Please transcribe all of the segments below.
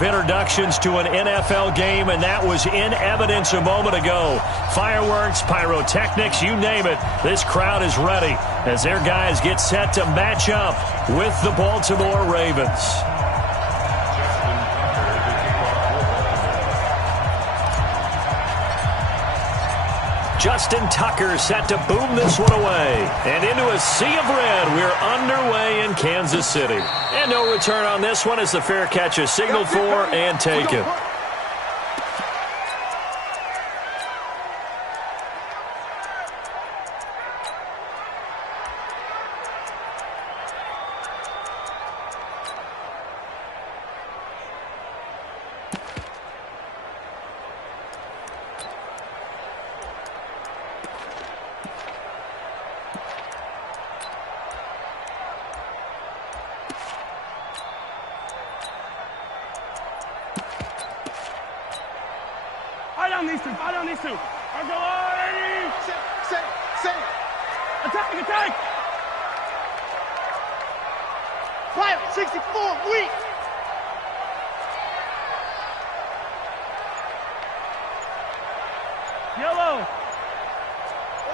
Introductions to an NFL game, and that was in evidence a moment ago. Fireworks, pyrotechnics, you name it. This crowd is ready as their guys get set to match up with the Baltimore Ravens. Justin Tucker set to boom this one away. And into a sea of red, we're underway in Kansas City. And no return on this one as the fair catch is signaled for and taken. I don't need to. I'll go on. Set. Attack. Fire, 64, weak. Yellow.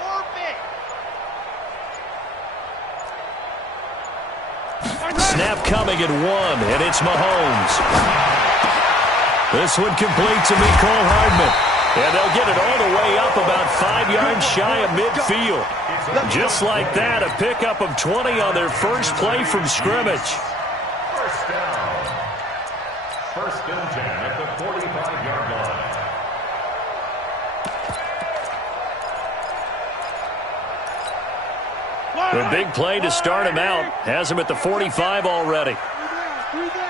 Orbit. Snap coming at 1, and it's Mahomes. This one complete to Mecole Hardman. And they'll get it all the way up about 5 yards shy of midfield. Just like that, a pickup of 20 on their first play from scrimmage. First down. 1st and 10 at the 45-yard line. The big play to start him out has him at the 45 already. 3 down.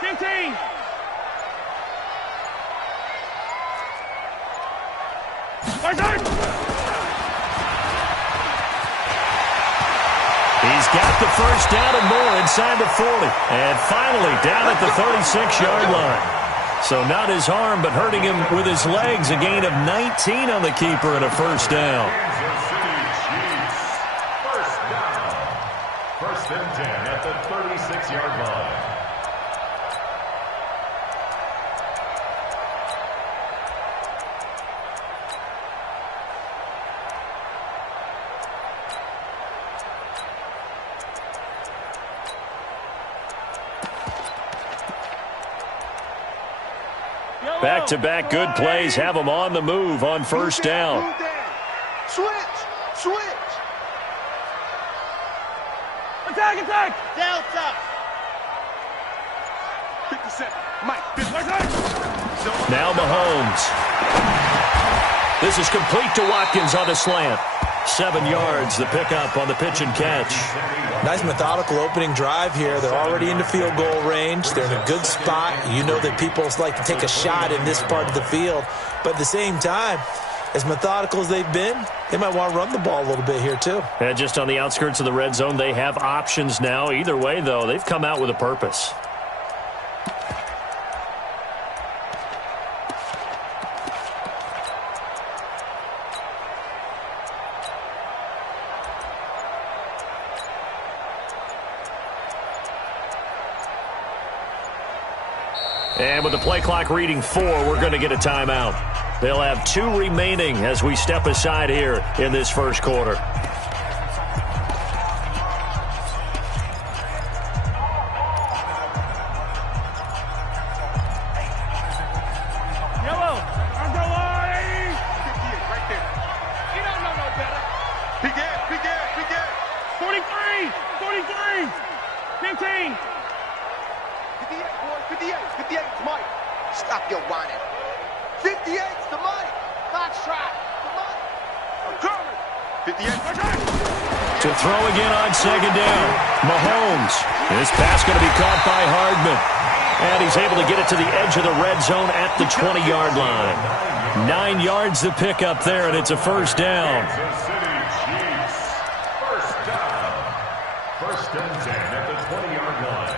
15. He's got the first down and more inside the 40. And finally down at the 36-yard line. So not his arm, but hurting him with his legs. A gain of 19 on the keeper and a first down. Kansas City Chiefs. First down. 1st and 10 at the 36-yard line. Back-to-back good plays have them on the move on first down. Switch. Attack. Delta. 57. Mike. Now Mahomes. This is complete to Watkins on the slant. 7 yards, the pickup on the pitch and catch. Nice methodical opening drive here. They're already into field goal range. They're in a good spot. You know that people like to take a shot in this part of the field. But at the same time, as methodical as they've been, they might want to run the ball a little bit here too. And just on the outskirts of the red zone, they have options now. Either way, though, they've come out with a purpose. And with the play clock reading 4, we're going to get a timeout. They'll have 2 remaining as we step aside here in this first quarter. Yellow. I'll go on. 58, right there. You don't know no better. Big air. 43. 15. 58, boy. 58's Mike. Stop your whining. 58's the Mike. Box track. The Mike. I'm coming. 58. To throw again on second down. Mahomes. This pass going to be caught by Hardman. And he's able to get it to the edge of the red zone at the 20-yard line. 9 yards the pickup there, and it's a first down. Kansas City Chiefs. First down. 1st and 10 at the 20-yard line.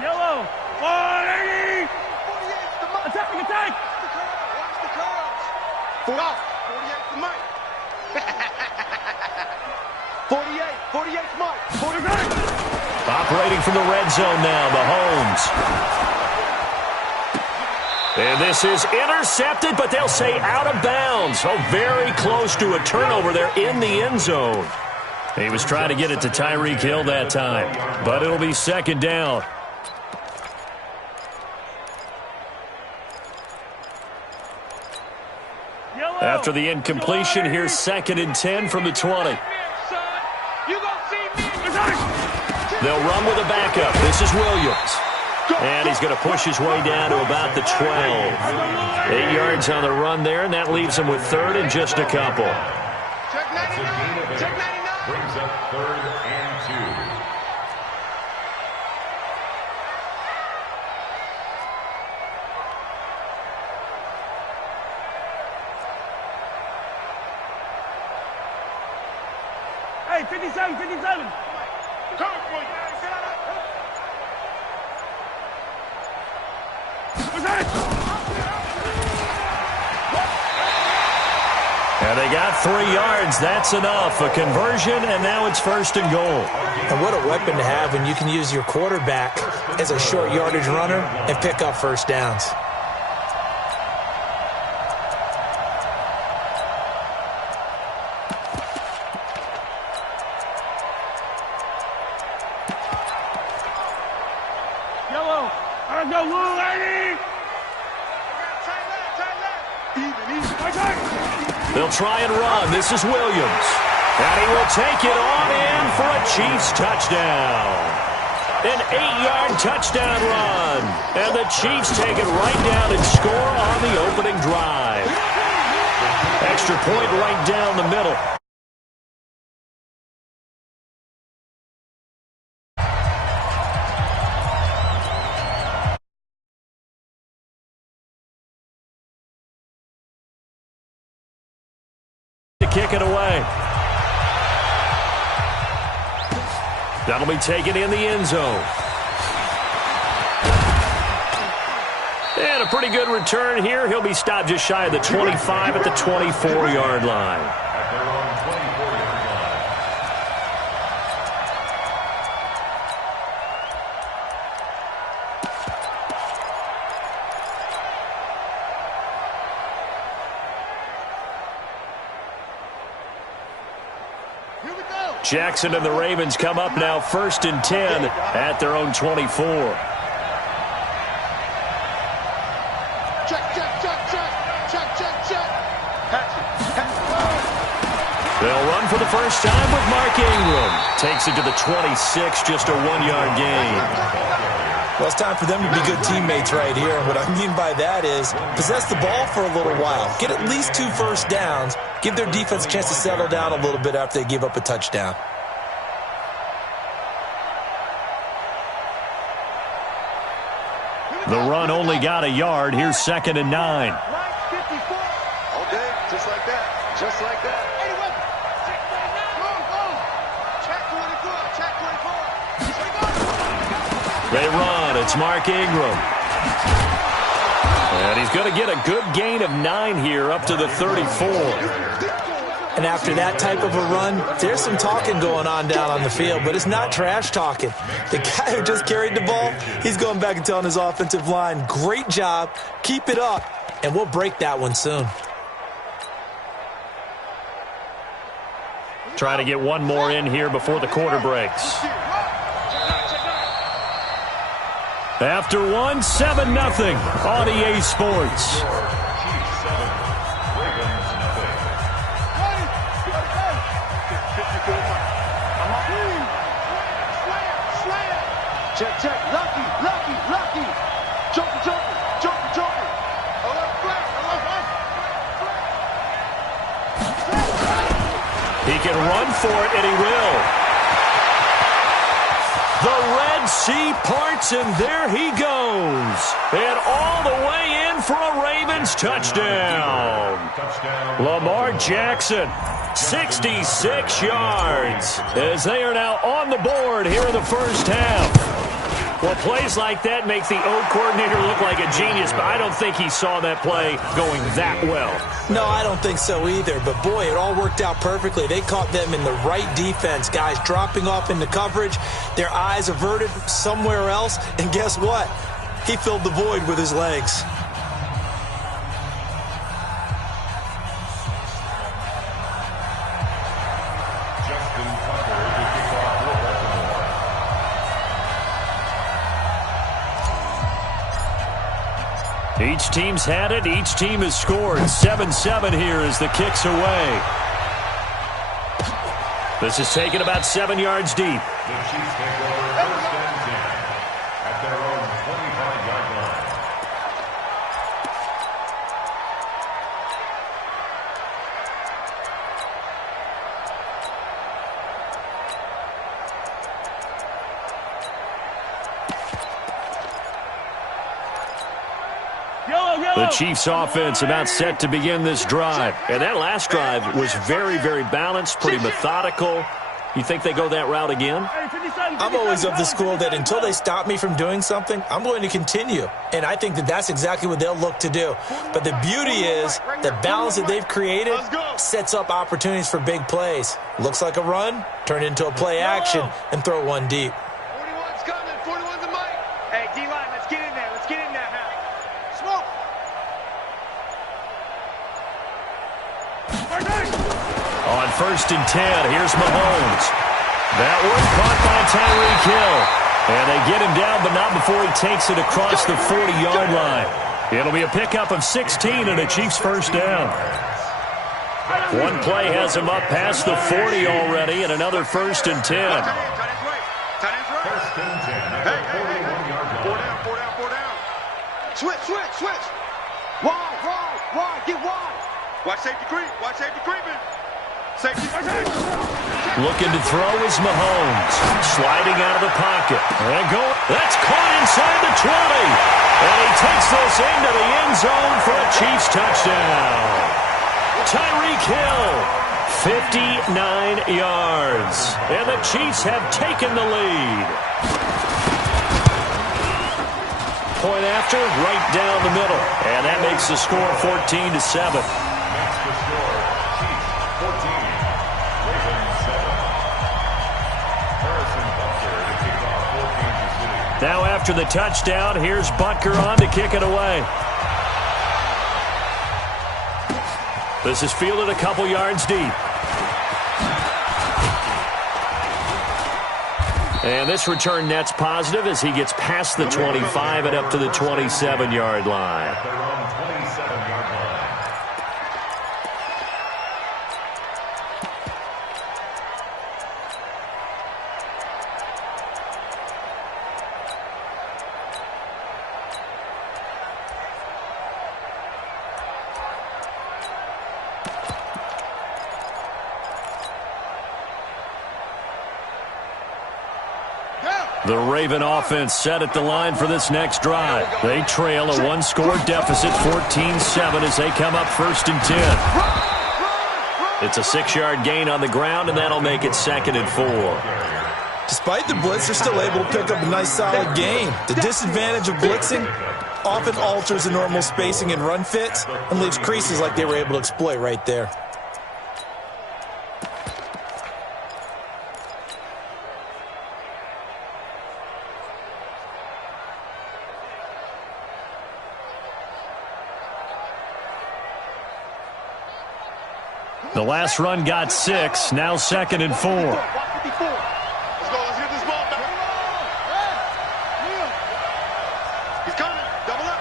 Yellow. 180. 48's the Mike. Attack. Watch the curls. 48's the Mike. 48, 48, Mike. 49. Operating from the red zone now, Mahomes. And this is intercepted, but they'll say out of bounds. Oh, very close to a turnover there in the end zone. He was trying to get it to Tyreek Hill that time, but it'll be second down. After the incompletion, here's 2nd and 10 from the 20. They'll run with a backup. This is Williams. And he's going to push his way down to about the 12. 8 yards on the run there, and that leaves him with 3rd and just a couple. Check 99. Check 99. Brings up 3rd and 2. Hey, 57, 57. Coming for you. And they got 3 yards. That's enough. A conversion, and now it's 1st and goal. And what a weapon to have when you can use your quarterback as a short yardage runner and pick up first downs. Yellow. I go, little lady. They'll try and run. This is Williams. And he will take it on in for a Chiefs touchdown. An 8-yard touchdown run. And the Chiefs take it right down and score on the opening drive. Extra point right down the middle. To kick it away. That'll be taken in the end zone. And a pretty good return here. He'll be stopped just shy of the 25 at the 24-yard line. At their own 24-yard line. Here we go. Jackson and the Ravens come up now 1st and 10 at their own 24. Check, check, check, check. Check, check, check. Hatch it. They'll run for the first time with Mark Ingram. Takes it to the 26, just a 1-yard gain. Well, it's time for them to be good teammates right here. What I mean by that is possess the ball for a little while. Get at least 2 first downs. Give their defense a chance to settle down a little bit after they give up a touchdown. The run only got a yard. Here's 2nd and 9. Line 54. All day, just like that. Just like that. 81. Check 24. Check 24. They run. It's Mark Ingram. And he's going to get a good gain of 9 here up to the 34. And after that type of a run, there's some talking going on down on the field, but it's not trash talking. The guy who just carried the ball, he's going back and telling his offensive line, great job, keep it up, and we'll break that one soon. Trying to get one more in here before the quarter breaks. After one, 7-0 on EA Sports. Check, check. Lucky, lucky, lucky. Joker, joker, joker, joker. A left flat, a left flat. He can run for it, and he will. The Red Sea parts, and there he goes. And all the way in for a Ravens touchdown. Lamar Jackson, 66 yards, as they are now on the board here in the first half. Well, plays like that make the O coordinator look like a genius, but I don't think he saw that play going that well. No, I don't think so either, but boy, it all worked out perfectly. They caught them in the right defense, guys dropping off into coverage, their eyes averted somewhere else, and guess what? He filled the void with his legs. Each team's had it. Each team has scored. 7-7 here as the kick's away. This is taken about 7 yards deep. The Chiefs take over first and 10 at their own 25-yard line. The Chiefs offense about set to begin this drive. And that last drive was very, very balanced, pretty methodical. You think they go that route again? I'm always of the school that until they stop me from doing something, I'm going to continue. And I think that that's exactly what they'll look to do. But the beauty is the balance that they've created sets up opportunities for big plays. Looks like a run, turn it into a play action, and throw one deep. 41's coming. 41's the mic. Hey, D-line, let's get in there. Let's get in there now. Smoke. On first and 10, here's Mahomes. That one caught by Tyreek Hill. And they get him down, but not before he takes it across the 40-yard line. It'll be a pickup of 16 and a Chiefs first down. One play has him up past the 40 already, and another first and 10. First and 10 at the 41-yard line. Four down. Switch. Wide. Get wide. Watch safety creeping. Safety. Looking to throw is Mahomes. Sliding out of the pocket. And go. That's caught inside the 20. And he takes this into the end zone for a Chiefs touchdown. Tyreek Hill, 59 yards. And the Chiefs have taken the lead. Point after, right down the middle. And that makes the score 14-7. That's the score. Chiefs 14, Ravens 7. Harrison Butker to kick off for Kansas City. Now after the touchdown, here's Butker on to kick it away. This is fielded a couple yards deep. And this return net's positive as he gets past the 25 and up to the 27-yard line. At their own 27-yard line. The Raven offense set at the line for this next drive. They trail a one-score deficit, 14-7, as they come up first and 10. It's a 6-yard gain on the ground, and that'll make it 2nd and 4. Despite the blitz, they're still able to pick up a nice solid gain. The disadvantage of blitzing often alters the normal spacing and run fits and leaves creases like they were able to exploit right there. The last run got 6, now 2nd and 4. Let's go. Let's get this ball back. He's coming. Double up.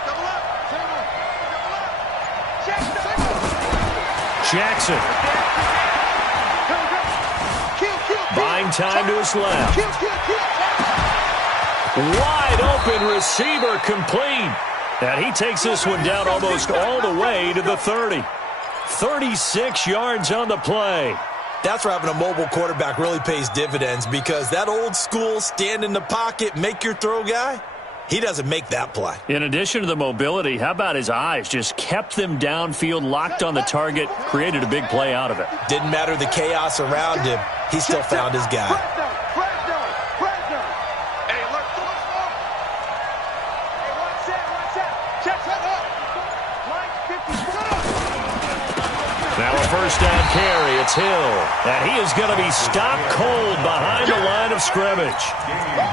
Jackson. Buying time to his left. Wide open receiver complete. And he takes this one down almost all the way to the 30. 36 yards on the play. That's where having a mobile quarterback really pays dividends, because that old school stand in the pocket, make your throw guy, he doesn't make that play. In addition to the mobility, how about his eyes? Just kept them downfield, locked on the target, created a big play out of it. Didn't matter the chaos around him, he still found his guy. Hey, alert. Now a first down carry. It's Hill. And he is going to be stopped cold behind the line of scrimmage.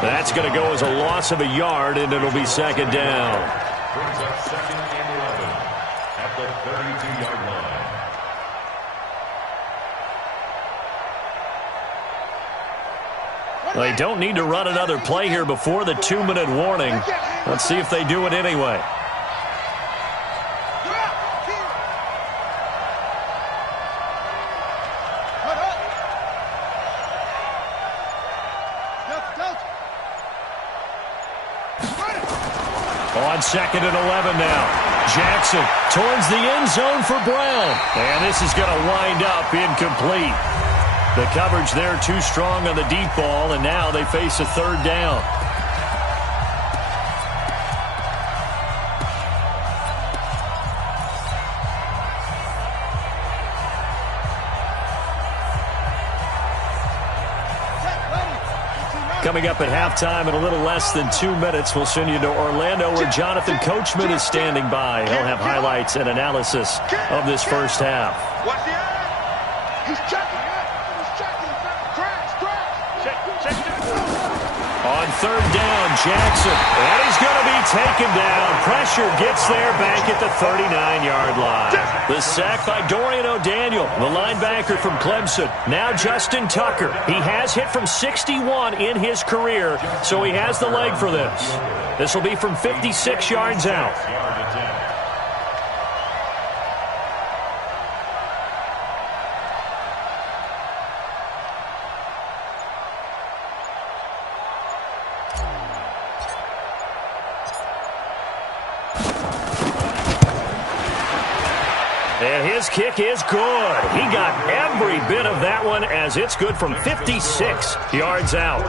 That's going to go as a loss of a yard, and it'll be second down. Brings up second and 11 at the 32-yard line. They don't need to run another play here before the 2-minute warning. Let's see if they do it anyway. On second and 11 now. Jackson towards the end zone for Brown. And this is going to wind up incomplete. The coverage there too strong on the deep ball, and now they face a third down. Coming up at halftime in a little less than 2 minutes, we'll send you to Orlando where Jonathan Coachman is standing by. He'll have highlights and analysis of this first half. Watch the eye. He's checking. He's checking. Check. On third down, Jackson. And he's going to be taken down. Pressure gets there back at the 39-yard line. The sack by Dorian O'Daniel, the linebacker from Clemson. Now Justin Tucker. He has hit from 61 in his career, so he has the leg for this. This will be from 56 yards out. And his kick is good. He got every bit of that one as it's good from 56 yards out.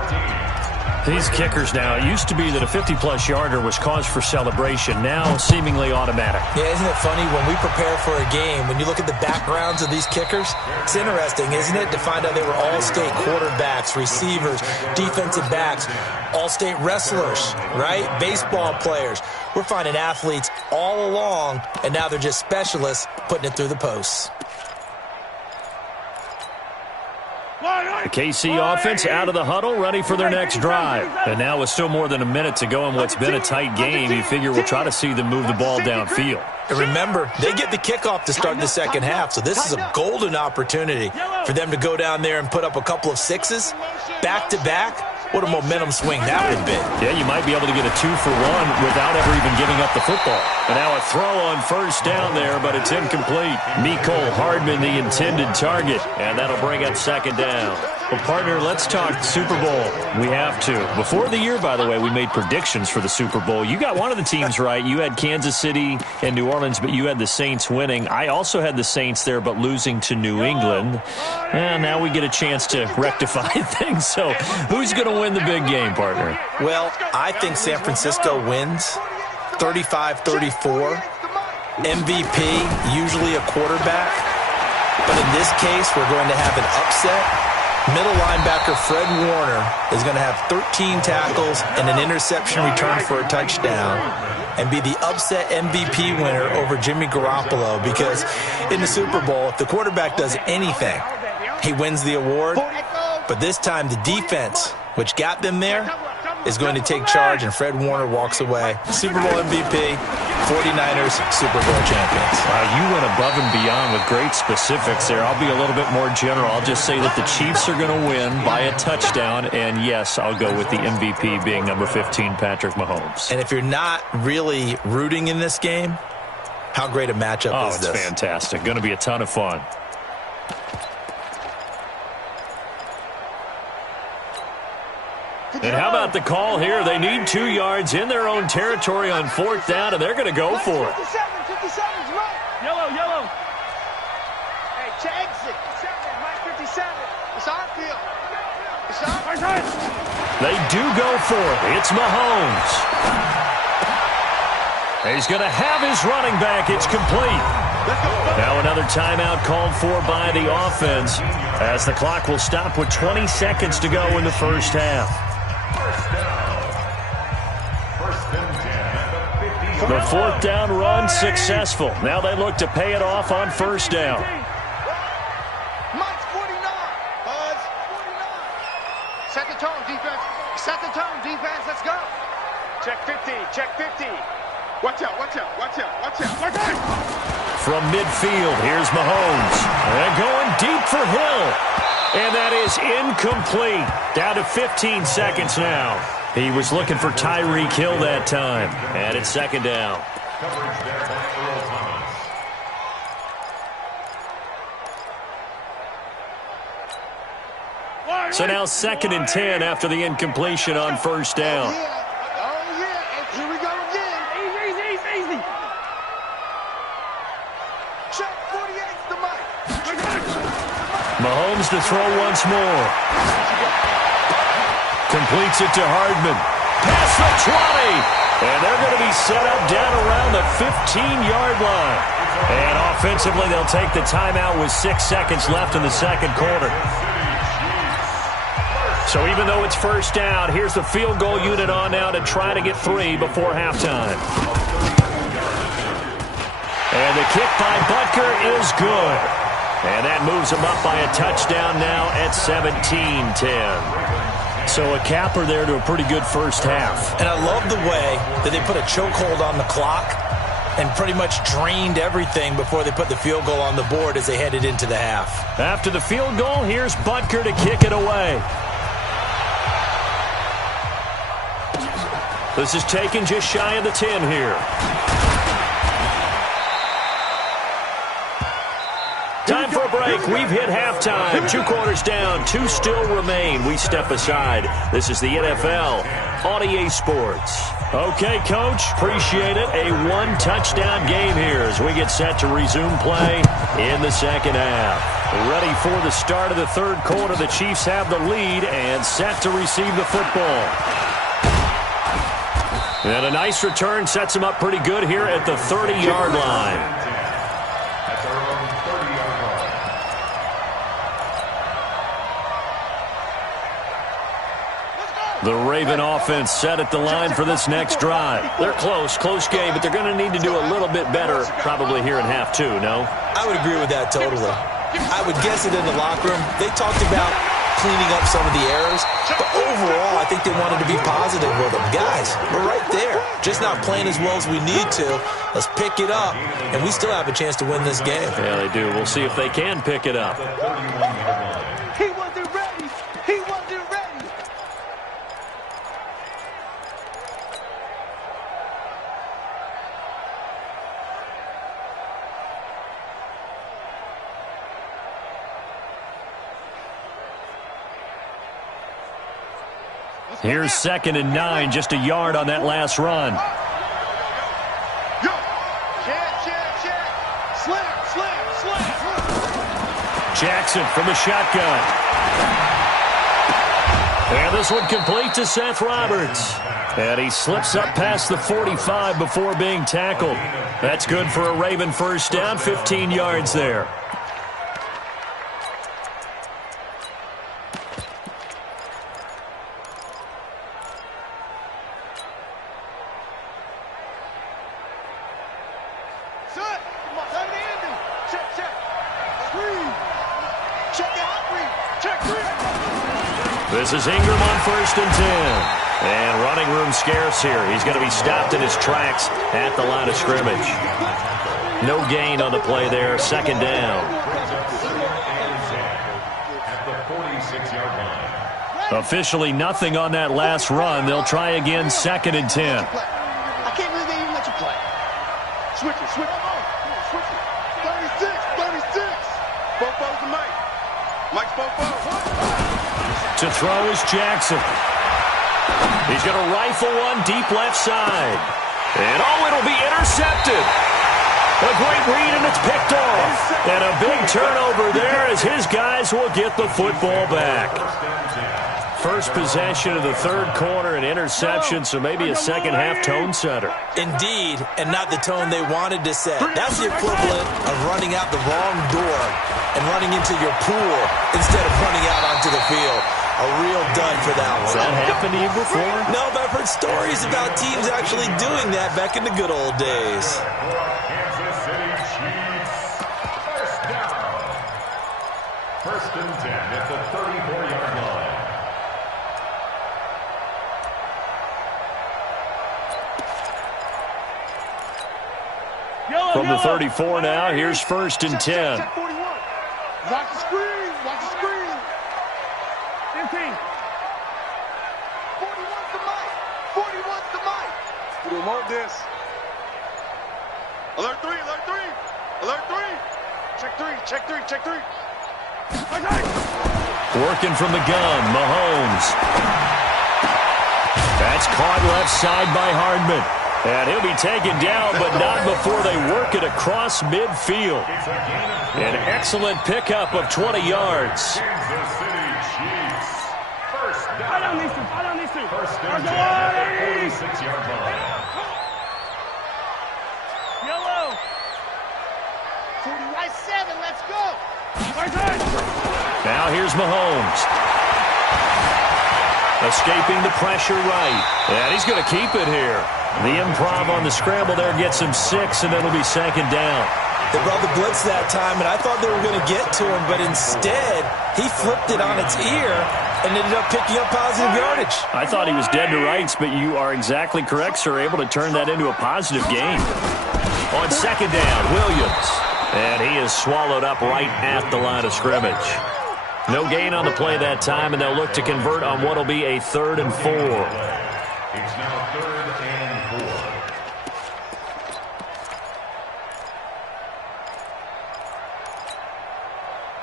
These kickers now, it used to be that a 50-plus yarder was cause for celebration. Now seemingly automatic. Yeah, isn't it funny when we prepare for a game, when you look at the backgrounds of these kickers, it's interesting, isn't it, to find out they were all-state quarterbacks, receivers, defensive backs, all-state wrestlers, right? Baseball players. We're finding athletes all along, and now they're just specialists putting it through the posts. The KC offense out of the huddle, ready for their next drive. And now with still more than a minute to go in what's been a tight game, you figure we'll try to see them move the ball downfield. And remember, they get the kickoff to start the second half, so this is a golden opportunity for them to go down there and put up a couple of sixes back-to-back. What a momentum swing that would be. Yeah, you might be able to get a 2-for-1 without ever even giving up the football. And now a throw on first down there, but it's incomplete. Mecole Hardman, the intended target, and that'll bring up second down. Well, partner, let's talk Super Bowl. We have to. Before the year, by the way, we made predictions for the Super Bowl. You got one of the teams right. You had Kansas City and New Orleans, but you had the Saints winning. I also had the Saints there, but losing to New England. And now we get a chance to rectify things. So who's going to win the big game, partner? Well, I think San Francisco wins 35-34. MVP, usually a quarterback. But in this case, we're going to have an upset. Middle linebacker Fred Warner is going to have 13 tackles and an interception return for a touchdown and be the upset MVP winner over Jimmy Garoppolo, because in the Super Bowl, if the quarterback does anything, he wins the award. But this time, the defense, which got them there, is going to take charge, and Fred Warner walks away. Super Bowl MVP, 49ers, Super Bowl champions. You went above and beyond with great specifics there. I'll be a little bit more general. I'll just say that the Chiefs are going to win by a touchdown, and yes, I'll go with the MVP being number 15, Patrick Mahomes. And if you're not really rooting in this game, how great a matchup is this? Oh, it's fantastic. Going to be a ton of fun. And how about the call here? They need 2 yards in their own territory on fourth down, and they're going to go for it. 57's right. Yellow. Hey, to exit. Mike 57. It's our field. It's our field. They do go for it. It's Mahomes. He's going to have his running back. It's complete. Now another timeout called for by the offense as the clock will stop with 20 seconds to go in the first half. First and 10 at the 50. The fourth down run successful. Now they look to pay it off on first down. defense. Set the tone, defense. Let's go. Check 50. Check 50. Watch out, watch out, watch out, watch out, watch out. From midfield, here's Mahomes. And going deep for Hill. And that is incomplete. Down to 15 seconds now. He was looking for Tyreek Hill that time. And it's second down. Coverage there by Earl Thomas. So now 2nd and 10 after the incompletion on first down. Oh, yeah. And here we go again. Easy. Check 48's the mic. Mahomes to throw once more. Completes it to Hardman. Past the 20. And they're going to be set up down around the 15-yard line. And offensively, they'll take the timeout with 6 seconds left in the second quarter. So even though it's first down, here's the field goal unit on now to try to get 3 before halftime. And the kick by Butker is good. And that moves them up by a touchdown now at 17-10. So a capper there to a pretty good first half. And I love the way that they put a chokehold on the clock and pretty much drained everything before they put the field goal on the board as they headed into the half. After the field goal, here's Butker to kick it away. This is taken just shy of the 10 here. Time for a break. We've hit halftime. 2 quarters down. 2 still remain. We step aside. This is the NFL on EA Sports. Okay, Coach. Appreciate it. A 1-touchdown game here as we get set to resume play in the second half. Ready for the start of the third quarter. The Chiefs have the lead and set to receive the football. And a nice return sets him up pretty good here at the 30-yard line. At their own 30-yard line. The Raven offense set at the line for this next drive. They're close game, but they're going to need to do a little bit better probably here in half 2, no? I would agree with that totally. I would guess it in the locker room. They talked about cleaning up some of the errors, but overall, I think they wanted to be positive with them. Guys, we're right there. Just not playing as well as we need to. Let's pick it up, and we still have a chance to win this game. Yeah, they do. We'll see if they can pick it up. He wasn't ready. He wasn't ready. Here's 2nd and 9, just a yard on that last run. Yo. Check. Slam. Jackson from the shotgun. And this one complete to Seth Roberts. And he slips up past the 45 before being tackled. That's good for a Raven first down, 15 yards there. This is Ingram on 1st and 10. And running room scarce here. He's going to be stopped in his tracks at the line of scrimmage. No gain on the play there. 2nd down. At the 46-yard line. Officially nothing on that last run. They'll try again 2nd and 10. I can't believe they even let you play. Switch it. 36. Bofo's the Mike. Mike's Bofo. To throw is Jackson. He's going to rifle one deep left side. And it'll be intercepted. A great read, and it's picked off. And a big turnover there as his guys will get the football back. First possession of the third quarter, an interception, so maybe a second-half tone setter. Indeed, and not the tone they wanted to set. That's the equivalent of running out the wrong door and running into your pool instead of running out onto the field. A real dud for that one. Has that happened to you before? No, but I've heard stories about teams actually doing that back in the good old days. Kansas City Chiefs. First down. 1st and 10 at the 34-yard line. From the 34 now, here's 1st and 10. Check 41. Watch the screen. Watch the screen. 15. 41's the mic. 41's the mic. We don't want this. Alert 3. Alert 3. Alert 3. Check 3. Check 3. Check 3. Working from the gun, Mahomes. That's caught left side by Hardman. And he'll be taken down, but not before they work it across midfield. An excellent pickup of 20 yards. Kansas City Chiefs. First down. I don't need to. First and 10 at the 46-yard line. Yellow. 40 right 7. Let's go. Now here's Mahomes. Escaping the pressure right. And he's going to keep it here. The improv on the scramble there gets him 6, and it'll be 2nd down. They brought the blitz that time, and I thought they were going to get to him, but instead, he flipped it on its ear and ended up picking up positive yardage. I thought he was dead to rights, but you are exactly correct, sir. Able to turn that into a positive gain. On 2nd down, Williams. And he is swallowed up right at the line of scrimmage. No gain on the play that time, and they'll look to convert on what will be a 3rd and 4. It's now 3rd and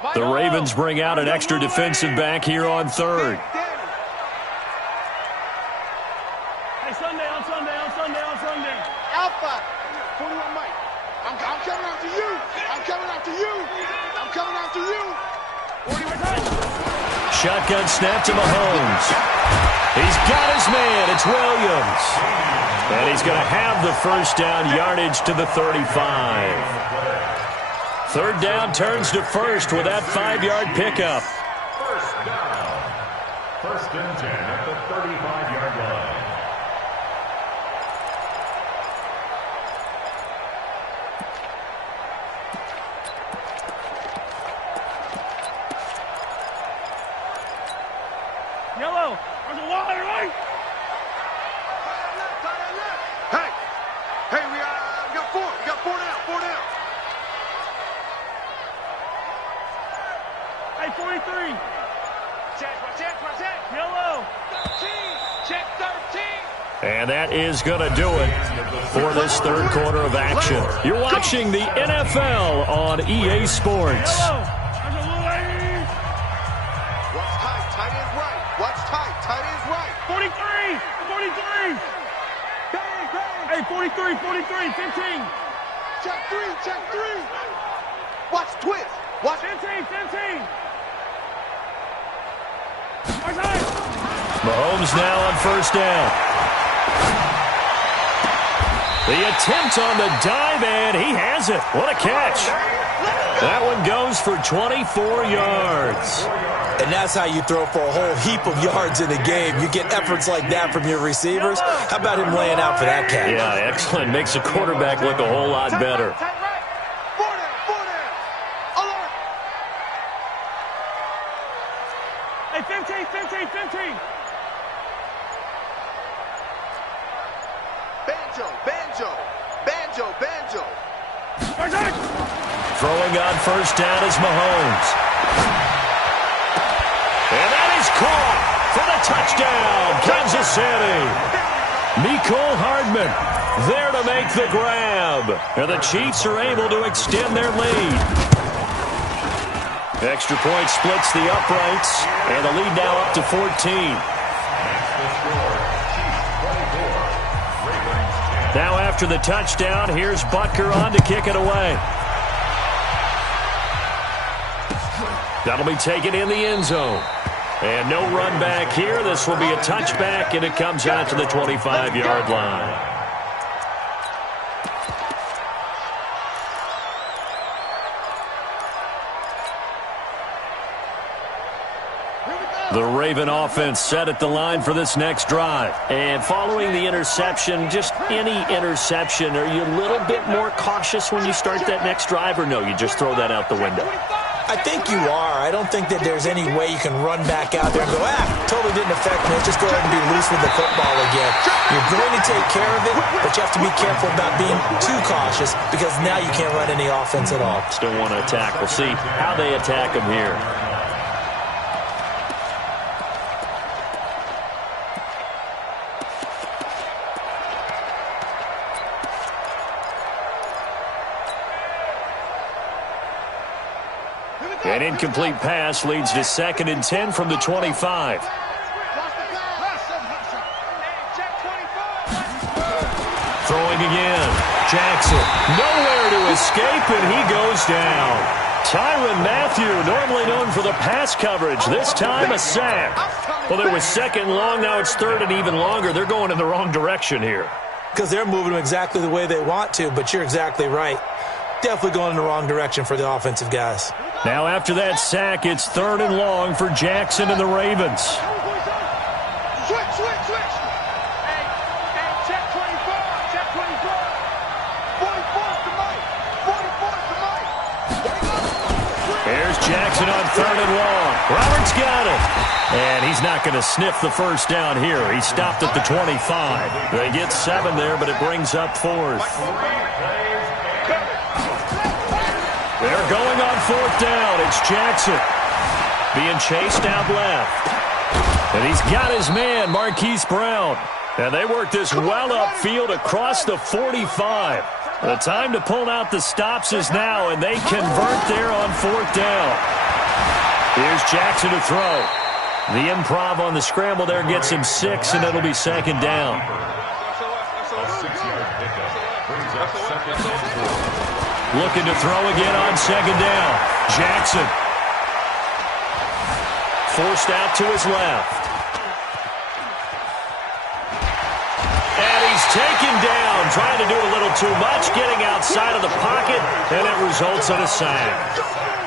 4. The Ravens bring out an extra defensive back here on 3rd. Hey, Sunday. Alpha. 41 Mike. I'm coming after you. I'm coming after you. I'm coming after you. 40 right. Shotgun snap to Mahomes. He's got his man. It's Williams. And he's going to have the 1st down, yardage to the 35. 3rd down turns to 1st with that 5-yard pickup. First down. 1st and 10 at the 35-yard line. Yellow. There's a water, right? Hey, we got 4. We got 4 down. 4 down. Hey, 43. Check. Yellow. 13. Check 13. And that is going to do it for this 3rd quarter of action. You're watching the NFL on EA Sports. Yellow. There's a little lady. Watch tight. Tight ends right. Watch tight. Tight ends right. 43. Bang. Hey, 43. 15. Check 3. Watch twist. Watch 15. Mahomes now on 1st down. The attempt on the dive, and he has it. What a catch. That one goes for 24 yards. And that's how you throw for a whole heap of yards in a game. You get efforts like that from your receivers. How about him laying out for that catch? Yeah, excellent. Makes the quarterback look a whole lot better. Tight right. 4 down. Alert. Hey, 15. Banjo. Throwing on 1st down is Mahomes. And that is caught for the touchdown, Kansas City. Mecole Hardman there to make the grab. And the Chiefs are able to extend their lead. Extra point splits the uprights, and the lead now up to 14. Now after the touchdown, here's Butker on to kick it away. That'll be taken in the end zone. And no run back here. This will be a touchback, and it comes out to the 25-yard line. The Raven offense set at the line for this next drive. And following the interception, just any interception, are you a little bit more cautious when you start that next drive, or no, you just throw that out the window? I think you are. I don't think that there's any way you can run back out there and go, totally didn't affect me. Let's just go ahead and be loose with the football again. You're going to take care of it, but you have to be careful about being too cautious because now you can't run any offense at all. Still want to attack. We'll see how they attack him here. An incomplete pass leads to 2nd and 10 from the 25. Throwing again. Jackson, nowhere to escape, and he goes down. Tyrann Mathieu, normally known for the pass coverage, this time a sack. Well, there was 2nd long, now it's 3rd and even longer. They're going in the wrong direction here. Because they're moving them exactly the way they want to, but you're exactly right. Definitely going in the wrong direction for the offensive guys. Now after that sack, it's 3rd and long for Jackson and the Ravens. Switch. Hey, check 24, check 24. 44 to Mike. 44 to Mike. Here's Jackson on 3rd and long. Roberts got it. And he's not going to sniff the first down here. He stopped at the 25. They get 7 there, but it brings up 4th. They're going on 4th down. It's Jackson being chased out left. And he's got his man, Marquise Brown. And they work this well upfield across the 45. The time to pull out the stops is now, and they convert there on 4th down. Here's Jackson to throw. The improv on the scramble there gets him 6, and it'll be 2nd down. Looking to throw again on 2nd down. Jackson. Forced out to his left. And he's taken down, trying to do a little too much, getting outside of the pocket, and it results in a sack.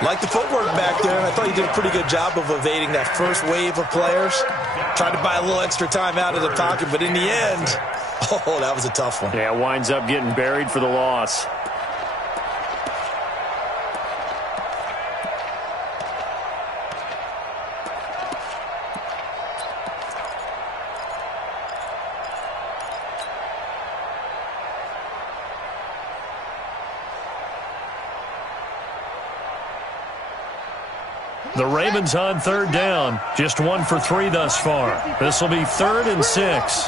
Like the footwork back there, and I thought he did a pretty good job of evading that first wave of players. Tried to buy a little extra time out of the pocket, but in the end, that was a tough one. Yeah, winds up getting buried for the loss. The Ravens on 3rd down. Just 1 for 3 thus far. This will be 3rd and 6.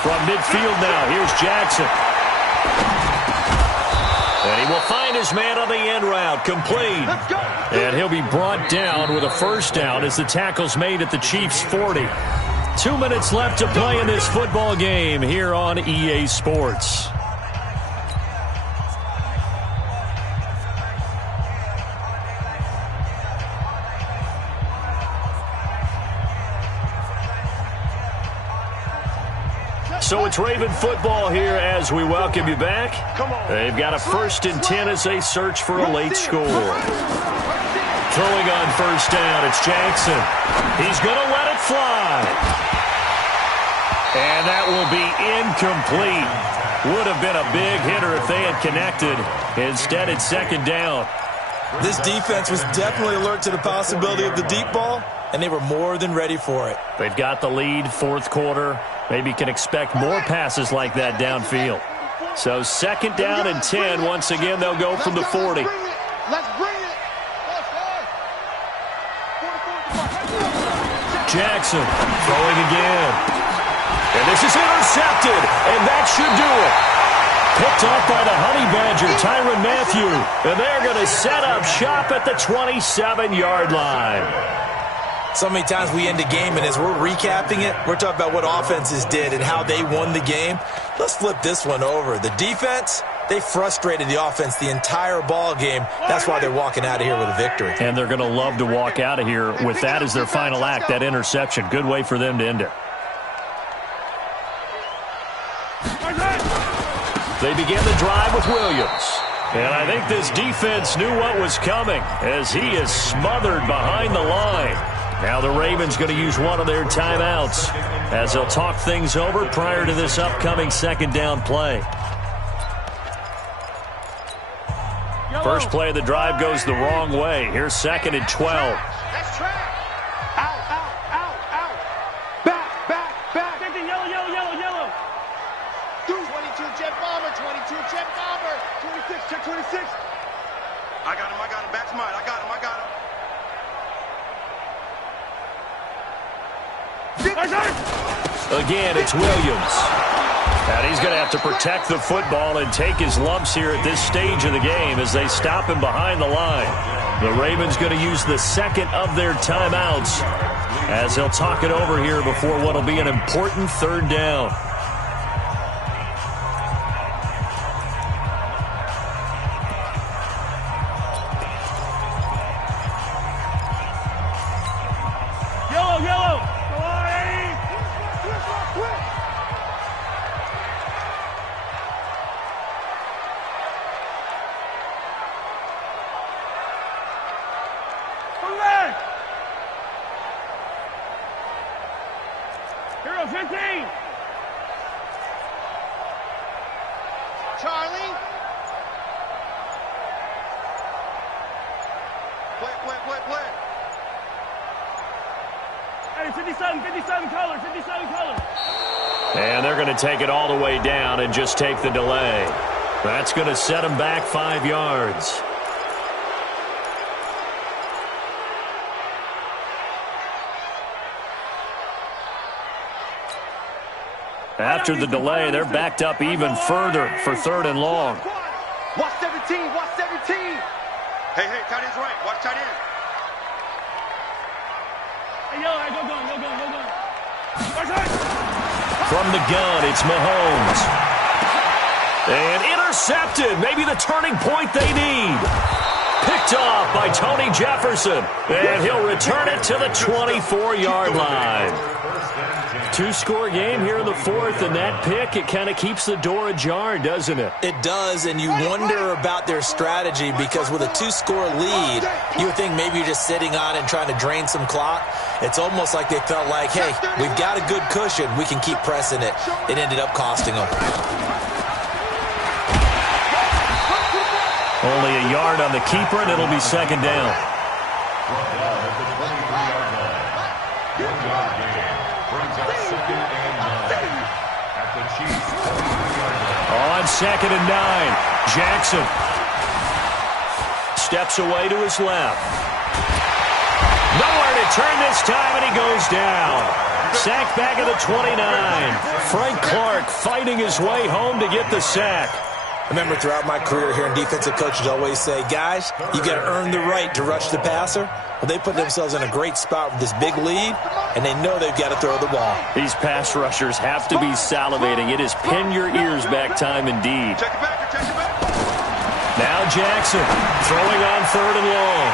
From midfield now, here's Jackson. And he will find his man on the end route, complete. And he'll be brought down with a 1st down as the tackle's made at the Chiefs' 40. 2 minutes left to play in this football game here on EA Sports. So it's Raven football here as we welcome you back. They've got a 1st and 10 as they search for a late score. Throwing on 1st down, it's Jackson. He's going to let it fly. And that will be incomplete. Would have been a big hitter if they had connected. Instead, it's 2nd down. This defense was definitely alert to the possibility of the deep ball, and they were more than ready for it. They've got the lead, 4th quarter. Maybe can expect more passes like that downfield. So 2nd down and 10. Once again, they'll go from the 40. Let's bring it. Jackson throwing again. And this is intercepted, and that should do it. Picked off by the Honey Badger, Tyrann Mathieu. And they're going to set up shop at the 27-yard line. So many times we end a game, and as we're recapping it, we're talking about what offenses did and how they won the game. Let's flip this one over. The defense, they frustrated the offense the entire ball game. That's why they're walking out of here with a victory. And they're going to love to walk out of here with that as their final act, that interception. Good way for them to end it. They begin the drive with Williams. And I think this defense knew what was coming as he is smothered behind the line. Now the Ravens going to use one of their timeouts as they'll talk things over prior to this upcoming 2nd down play. First play of the drive goes the wrong way. Here's 2nd and 12. That's track. Out, out, out, out. Back, back, back. 50, yellow, yellow, yellow, yellow. 22 jet bomber, 22 jet bomber. 26, check 26. I got him, back's mine. I got him. Again, it's Williams. And he's going to have to protect the football and take his lumps here at this stage of the game as they stop him behind the line. The Ravens going to use the second of their timeouts as they'll talk it over here before what will be an important 3rd down. Yellow, yellow. Go on, Eddie. Come back. Hero 15. Charlie. Play. Hey, 57 color, 57 color. And they're going to take it all the way down and just take the delay. That's going to set them back 5 yards. After the delay, they're backed up even further for 3rd and long. Watch 17. Hey, tight end's right. Watch tight end. Hey, yellow, hey, go gun. From the gun, it's Mahomes. And intercepted. Maybe the turning point they need. Picked off by Tony Jefferson. And he'll return it to the 24-yard line. 2-score game here in the 4th, and that pick, it kind of keeps the door ajar, doesn't it? It does, and you wonder about their strategy because with a 2-score lead, you would think maybe you're just sitting on it and trying to drain some clock. It's almost like they felt like, hey, we've got a good cushion. We can keep pressing it. It ended up costing them. Only a yard on the keeper, and it'll be 2nd down. On 2nd and 9, Jackson steps away to his left. Nowhere to turn this time, and he goes down. Sacked back at the 29. Frank Clark fighting his way home to get the sack. I remember throughout my career hearing defensive coaches always say, guys, you got to earn the right to rush the passer. Well, they put themselves in a great spot with this big lead, and they know they've got to throw the ball. These pass rushers have to be salivating. It is pin your ears back time indeed. Check it back. Now Jackson throwing on 3rd and long.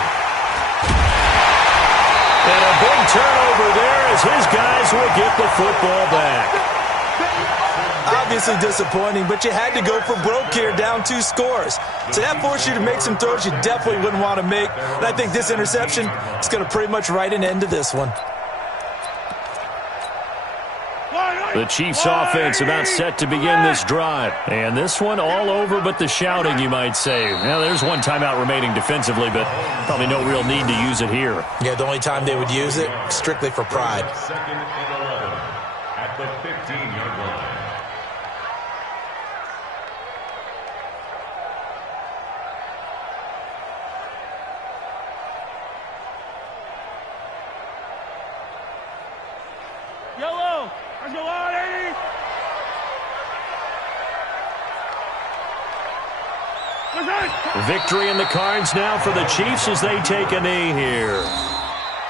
And a big turnover there as his guys will get the football back. Obviously disappointing, but you had to go for broke here, down 2 scores. So that forced you to make some throws you definitely wouldn't want to make. And I think this interception is going to pretty much write an end to this one. The Chiefs offense about set to begin this drive. And this one all over but the shouting, you might say. Now, there's one timeout remaining defensively, but probably no real need to use it here. Yeah, the only time they would use it, strictly for pride. 2nd and 11 at the 15-yard line. Yellow. Let's go on, Eddie. Victory in the cards now for the Chiefs as they take a knee here.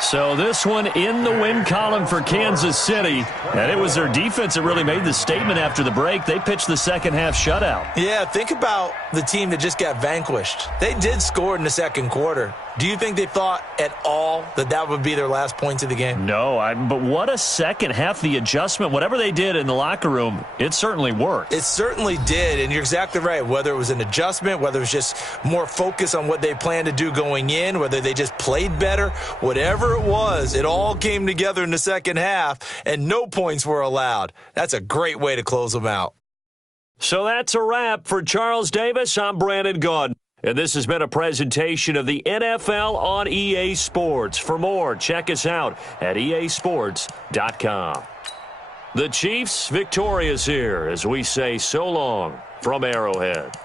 So this one in the win column for Kansas City. And it was their defense that really made the statement after the break. They pitched the second-half shutout. Yeah, think about the team that just got vanquished. They did score in the 2nd quarter. Do you think they thought at all that that would be their last points of the game? No, but what a second half. The adjustment, whatever they did in the locker room, it certainly worked. It certainly did, and you're exactly right. Whether it was an adjustment, whether it was just more focus on what they planned to do going in, whether they just played better, whatever it was, it all came together in the second half, and no points were allowed. That's a great way to close them out. So that's a wrap for Charles Davis. I'm Brandon Gaudin. And this has been a presentation of the NFL on EA Sports. For more, check us out at easports.com. The Chiefs victorious here as we say so long from Arrowhead.